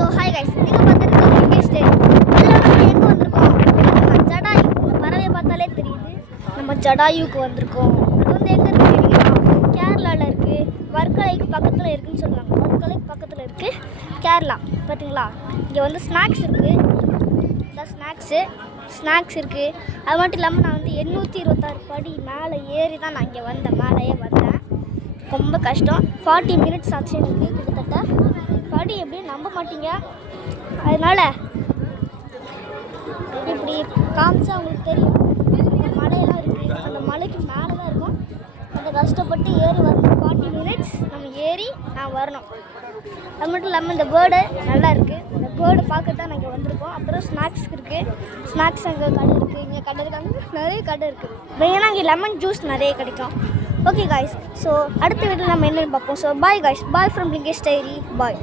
So hi guys, நீங்கள் பார்த்துருக்கோம் லிங்கேஷ் டே. இதில் நம்ம எங்கே வந்திருக்கோம்? நம்ம ஜடாயு, இந்த பறவையை பார்த்தாலே தெரியுது நம்ம ஜடாயுக்கு வந்திருக்கோம். அது வந்து எங்கே இருக்குது? கேரளாவில் இருக்குது. வர்க்கலைக்கு பக்கத்தில் இருக்குதுன்னு சொல்லுவாங்க. வர்க்கலைக்கு பக்கத்தில் இருக்குது கேரளா. பார்த்தீங்களா, இங்கே வந்து ஸ்நாக்ஸ் இருக்குது. இந்த ஸ்நாக்ஸ் இருக்குது. அது மட்டும் இல்லாமல் நான் வந்து 826 படி மேலே ஏறி தான் நான் இங்கே மேலேயே வந்தேன். ரொம்ப கஷ்டம். 40 மினிட்ஸ் ஆச்சு எனக்கு கிட்டத்தட்ட. படி எப்படின்னு நம்ப மாட்டீங்க. அதனால் இப்படி காமிச்சா அவங்களுக்கு தெரியும். மலையெல்லாம் இருக்குது, அந்த மலைக்கு மேலே தான் இருக்கும். அந்த கஷ்டப்பட்டு ஏறி வரணும். 40 மினிட்ஸ் நம்ம ஏறி நான் வரணும். அது மட்டும் இல்லாமல் இந்த பேர்டு நல்லா இருக்குது. இந்த பேர்டு பார்க்க தான் நாங்கள் வந்திருக்கோம். அப்புறம் ஸ்நாக்ஸ் இருக்குது. ஸ்நாக்ஸ் அங்கே கடை இருக்குது, இங்கே கடை இருக்காங்க, நிறைய கடை இருக்குது. மெயினாக இங்கே லெமன் ஜூஸ் நிறைய கிடைக்கும். ஓகே காய்ஸ், ஸோ அடுத்த வீட்டில் நம்ம என்னென்னு பார்ப்போம். So bye guys, bye from Lingesh diary, bye.